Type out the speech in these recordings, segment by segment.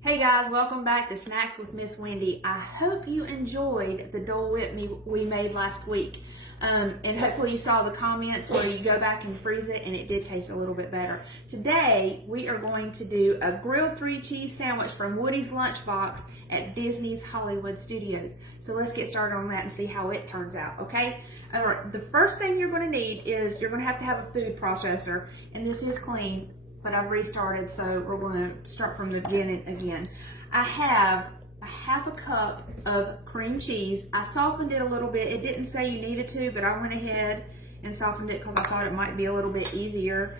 Hey guys, welcome back to Snacks with Miss Wendy. I hope you enjoyed the Dole Whip we made last week. And hopefully you saw the comments where you go back and freeze it and it did taste a little bit better. Today, we are going to do a grilled 3 cheese sandwich from Woody's Lunchbox at Disney's Hollywood Studios. So let's get started on that and see how it turns out, okay? All right, the first thing you're gonna need is you're gonna have to have a food processor, and this is clean, but I've restarted, so we're going to start from the beginning again. I have a half a cup of cream cheese. I softened it a little bit. It didn't say you needed to, but I went ahead and softened it because I thought it might be a little bit easier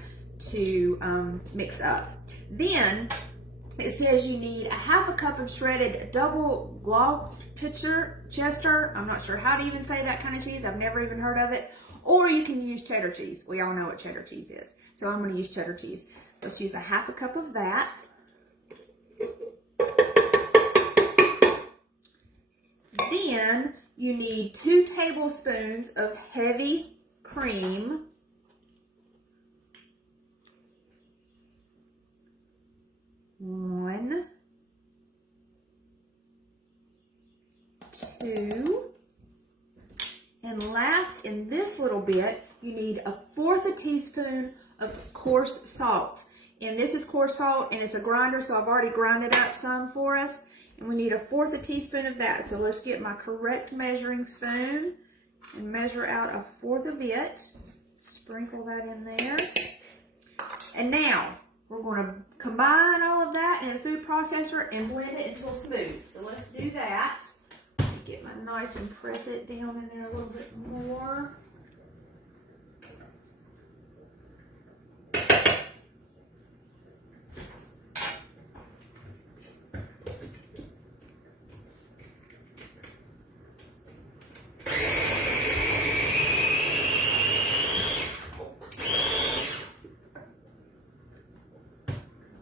to mix up. Then it says you need a half a cup of shredded Double Gloucester. I'm not sure how to even say that kind of cheese. I've never even heard of it. Or you can use cheddar cheese. We all know what cheddar cheese is. So I'm going to use cheddar cheese. Let's use a half a cup of that. Then you need 2 tablespoons of heavy cream. 1, 2, and last in this little bit, you need 1/4 teaspoon of coarse salt. And this is coarse salt, and it's a grinder, so I've already grinded up some for us. And we need 1/4 teaspoon of that. So let's get my correct measuring spoon and measure out 1/4 of it. Sprinkle that in there. And now we're going to combine all of that in a food processor and blend it until smooth. So let's do that. Get my knife and press it down in there a little bit more.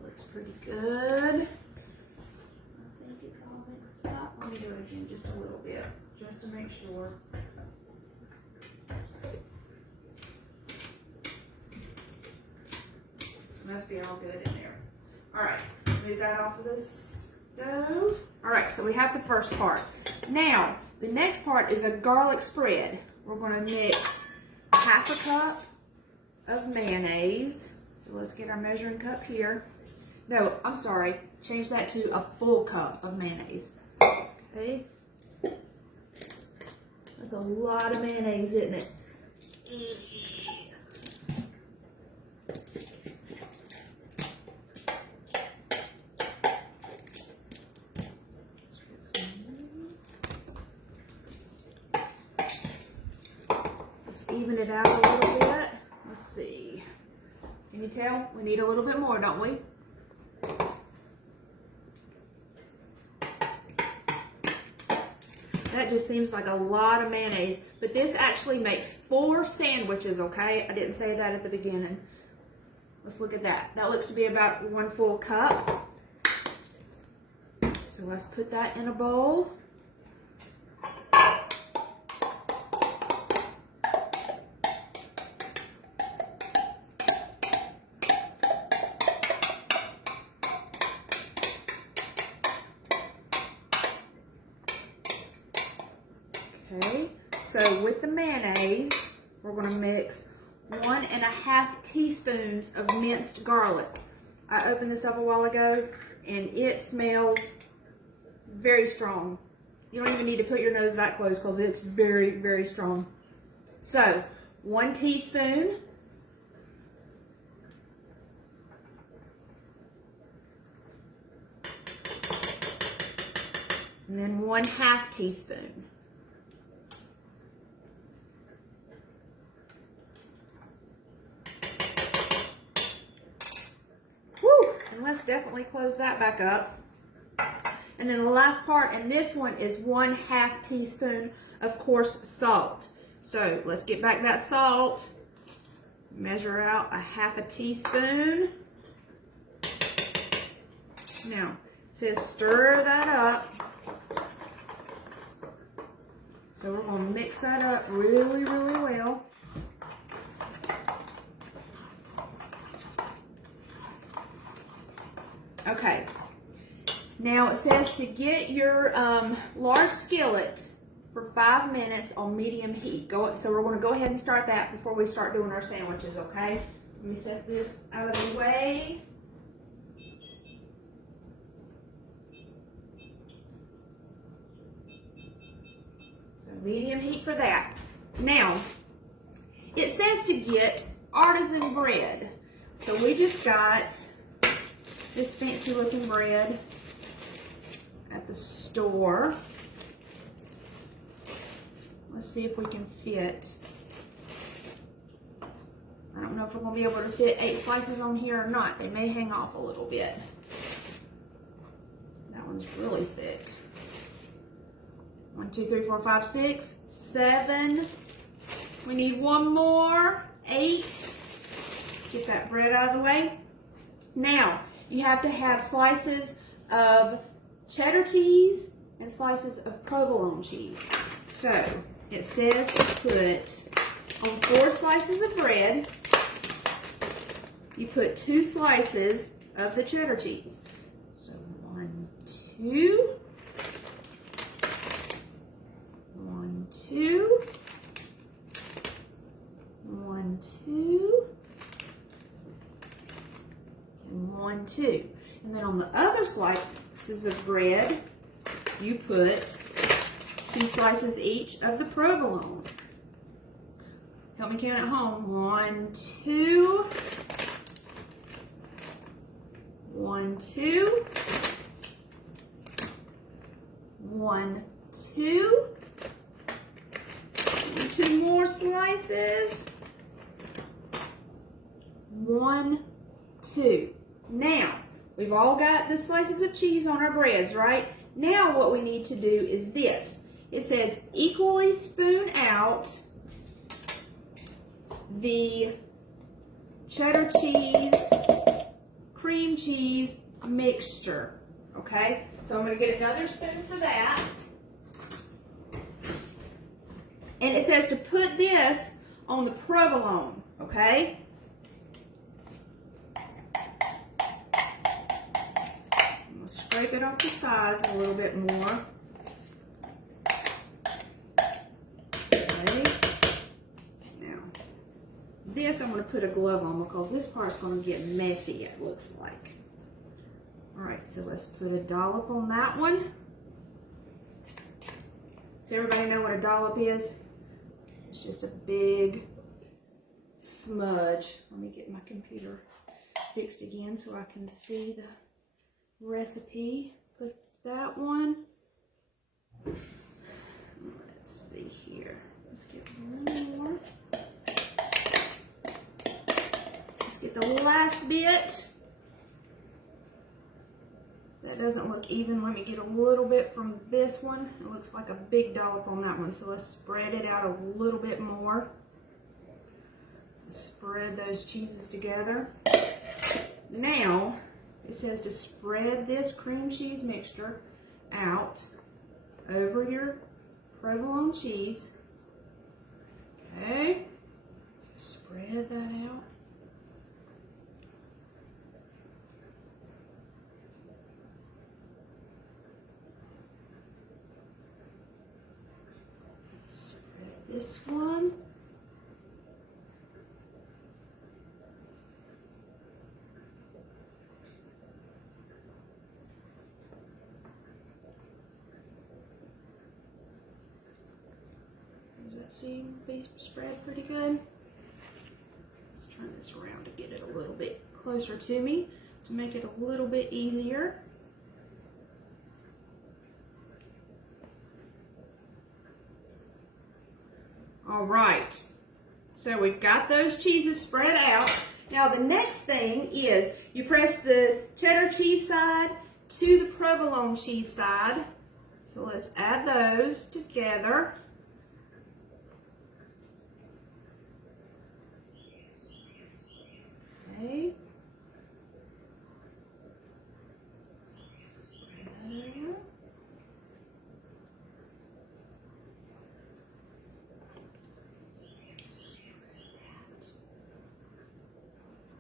Looks pretty good. I think it's all mixed up. Let me do it again just a little bit, just to make sure. Must be all good in there. All right, move that off of the stove. All right, so we have the first part. Now, the next part is a garlic spread. We're gonna mix half a cup of mayonnaise. So let's get our measuring cup here. No, I'm sorry, change that to a full cup of mayonnaise. Okay. That's a lot of mayonnaise, isn't it? Let's even it out a little bit. Let's see. Can you tell? We need a little bit more, don't we? That just seems like a lot of mayonnaise, but this actually makes 4 sandwiches, okay? I didn't say that at the beginning. Let's look at that. That looks to be about 1 full cup. So let's put that in a bowl. Okay, so with the mayonnaise, we're going to mix 1½ teaspoons of minced garlic. I opened this up a while ago, and it smells very strong. You don't even need to put your nose that close because it's very, very strong. So, 1 teaspoon. And then 1/2 teaspoon. And let's definitely close that back up. And then the last part, and this one is 1/2 teaspoon of coarse salt. So let's get back that salt. Measure out 1/2 teaspoon. Now, it says stir that up. So we're going to mix that up really, really well. Okay, Now it says to get your large skillet for 5 minutes on medium heat. So we're going to go ahead and start that before we start doing our sandwiches, okay? Let me set this out of the way. So medium heat for that. Now, it says to get artisan bread. So we just got this fancy looking bread at the store. Let's see if we can fit. I don't know if we're going to be able to fit 8 slices on here or not. They may hang off a little bit. That one's really thick. 1, 2, 3, 4, 5, 6, 7. We need 1 more. 8. Get that bread out of the way. Now, you have to have slices of cheddar cheese and slices of provolone cheese. So, it says to put on 4 slices of bread, you put 2 slices of the cheddar cheese. So 1, 2, 1, 2, 1, 2, and 1, 2. And then on the other slices of bread, you put 2 slices each of the provolone. Help me count at home. 1, 2, 1, 2, 1, 2, 2 more slices. 1, 2. Now, we've all got the slices of cheese on our breads, right? Now what we need to do is this. It says equally spoon out the cheddar cheese, cream cheese mixture, okay? So I'm going to get another spoon for that. And it says to put this on the provolone, okay? I'm going to scrape it off the sides a little bit more. This I'm going to put a glove on because this part's going to get messy, it looks like. Alright, so let's put a dollop on that one. Does everybody know what a dollop is? It's just a big smudge. Let me get my computer fixed again so I can see the recipe. Put that one. Let's see here. Let's get one more. Get the last bit. That doesn't look even. Let me get a little bit from this one. It looks like a big dollop on that one. So let's spread it out a little bit more. Spread those cheeses together. Now, it says to spread this cream cheese mixture out over your provolone cheese. Okay. So spread that out. This one. Does that seem to be spread pretty good? Let's turn this around to get it a little bit closer to me to make it a little bit easier. All right, so we've got those cheeses spread out. Now the next thing is you press the cheddar cheese side to the provolone cheese side. So let's add those together. Okay.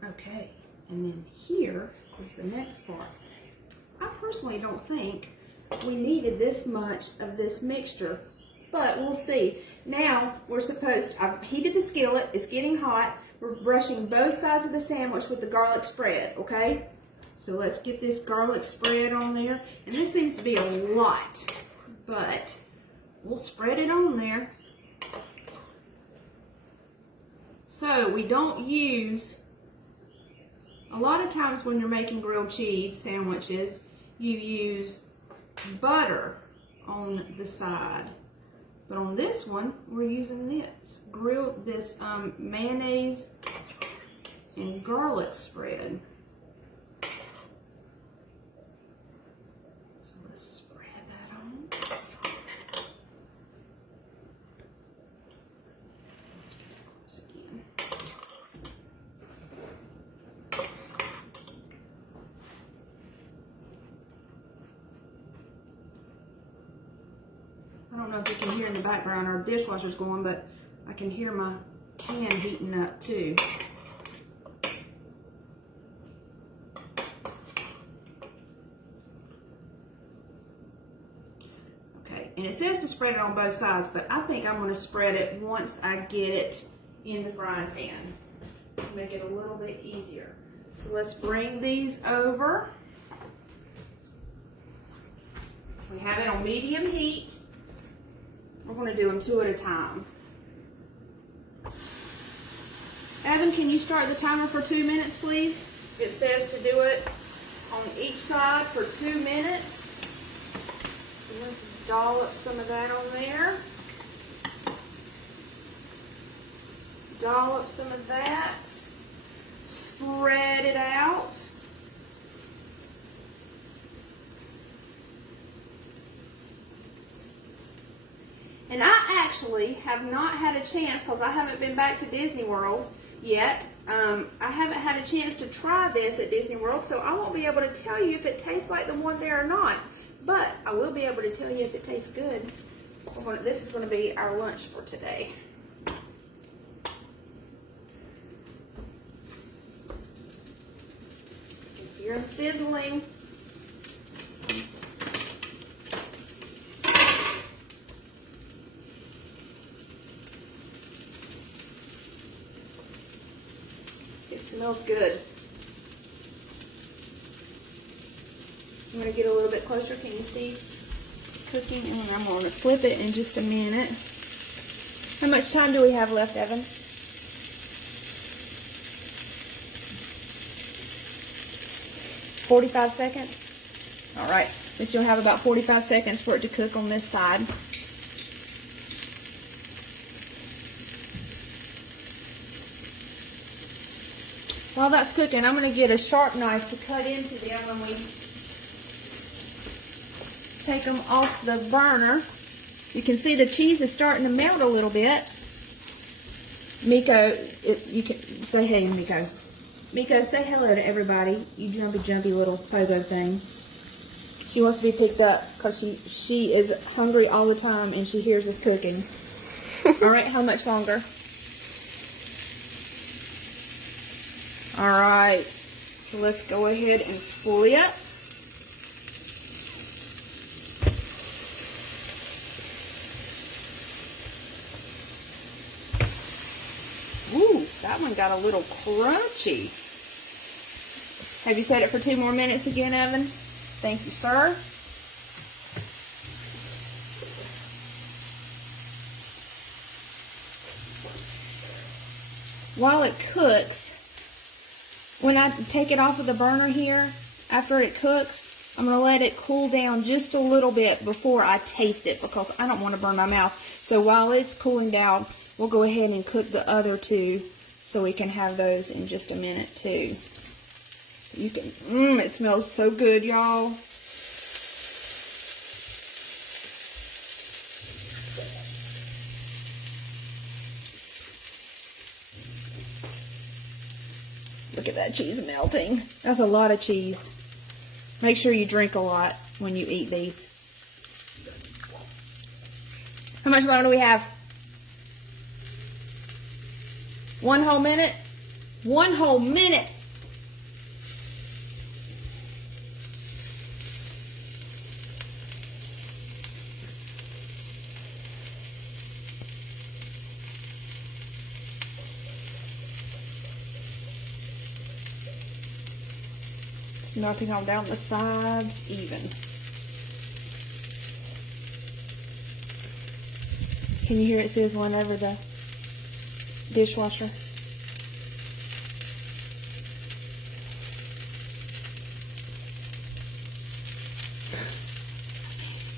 Okay, and then here is the next part. I personally don't think we needed this much of this mixture, but we'll see. Now we're supposed to, I've heated the skillet, it's getting hot. We're brushing both sides of the sandwich with the garlic spread, okay? So let's get this garlic spread on there. And this seems to be a lot, but we'll spread it on there. So we don't use, a lot of times when you're making grilled cheese sandwiches, you use butter on the side. But on this one, we're using this mayonnaise and garlic spread. So let's spread that on. Let's get it close again. I don't know if you can hear in the background, our dishwasher's going, but I can hear my pan heating up too. Okay, and it says to spread it on both sides, but I think I'm going to spread it once I get it in the frying pan to make it a little bit easier. So let's bring these over. We have it on medium heat. We're going to do them 2 at a time. Evan, can you start the timer for 2 minutes, please? It says to do it on each side for 2 minutes. And let's dollop some of that on there. Dollop some of that. Spread it out. And I actually have not had a chance, because I haven't been back to Disney World yet. I haven't had a chance to try this at Disney World, so I won't be able to tell you if it tastes like the one there or not. But I will be able to tell you if it tastes good. This is going to be our lunch for today. You hear them sizzling. Smells good. I'm going to get a little bit closer. Can you see it's cooking? And I'm going to flip it in just a minute. How much time do we have left, Evan? 45 seconds? All right. This you'll have about 45 seconds for it to cook on this side. While that's cooking, I'm going to get a sharp knife to cut into them when we take them off the burner. You can see the cheese is starting to melt a little bit. Miko, you can say hey, Miko. Miko, say hello to everybody. You jumpy little pogo thing. She wants to be picked up because she is hungry all the time and she hears us cooking. All right, how much longer? All right, so let's go ahead and flip. Ooh, that one got a little crunchy. Have you set it for 2 more minutes again, Evan? Thank you, sir. While it cooks, when I take it off of the burner here, after it cooks, I'm going to let it cool down just a little bit before I taste it because I don't want to burn my mouth. So while it's cooling down, we'll go ahead and cook the other 2 so we can have those in just a minute too. You can, it smells so good, y'all. Look at that cheese melting. That's a lot of cheese. Make sure you drink a lot when you eat these. How much longer do we have? 1 whole minute? 1 whole minute. Melting all down the sides even. Can you hear it sizzling over the dishwasher?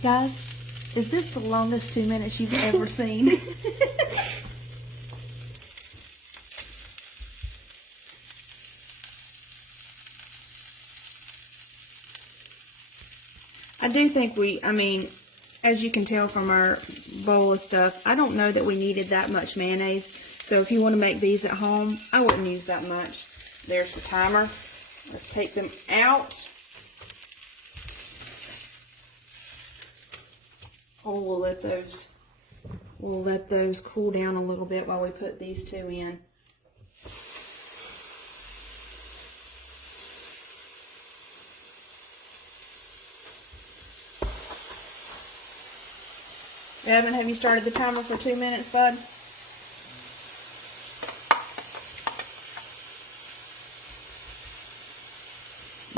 Guys, is this the longest 2 minutes you've ever seen? I do think as you can tell from our bowl of stuff, I don't know that we needed that much mayonnaise. So if you want to make these at home, I wouldn't use that much. There's the timer. Let's take them out. Oh, we'll let those cool down a little bit while we put these two in. Evan, have you started the timer for 2 minutes, bud?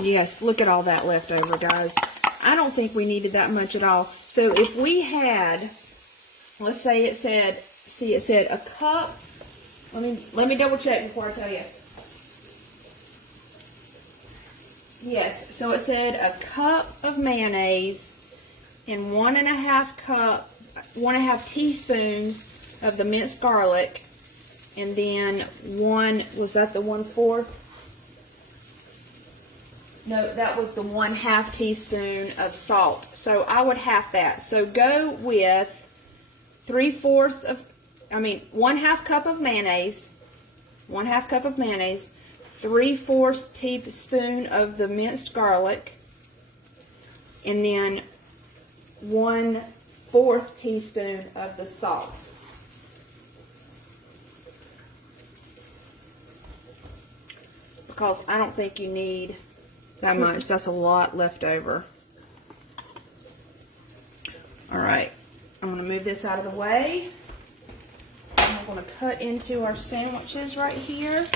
Yes, look at all that left over, guys. I don't think we needed that much at all. So if we had, let's say it said, it said a cup. Let me double check before I tell you. Yes, so it said a cup of mayonnaise and 1.5 teaspoons of the minced garlic, and then was that the 1/4? No, that was the 1/2 teaspoon of salt. So I would half that. So go with 1/2 cup of mayonnaise, 1/2 cup of mayonnaise, 3/4 teaspoon of the minced garlic, and then 1/4 teaspoon of the salt. Because I don't think you need that much. That's a lot left over. Alright, I'm going to move this out of the way. I'm going to cut into our sandwiches right here.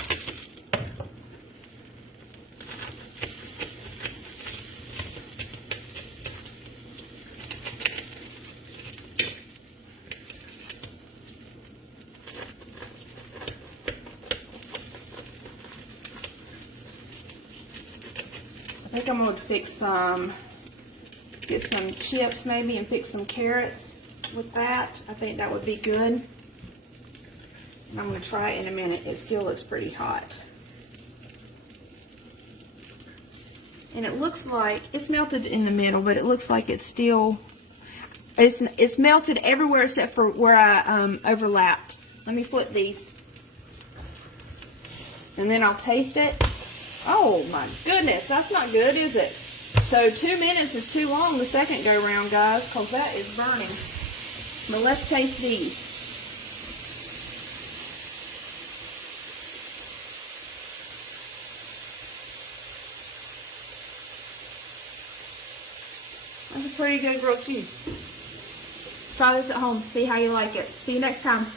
I think I'm going to get some chips maybe and fix some carrots with that. I think that would be good. And I'm going to try it in a minute. It still looks pretty hot. And it looks like it's melted in the middle, but it looks like it's still, it's melted everywhere except for where I overlapped. Let me flip these. And then I'll taste it. Oh my goodness, that's not good, is it? So 2 minutes is too long the second go round, guys, because that is burning. But let's taste these. That's a pretty good grilled cheese. Try this at home. See how you like it. See you next time.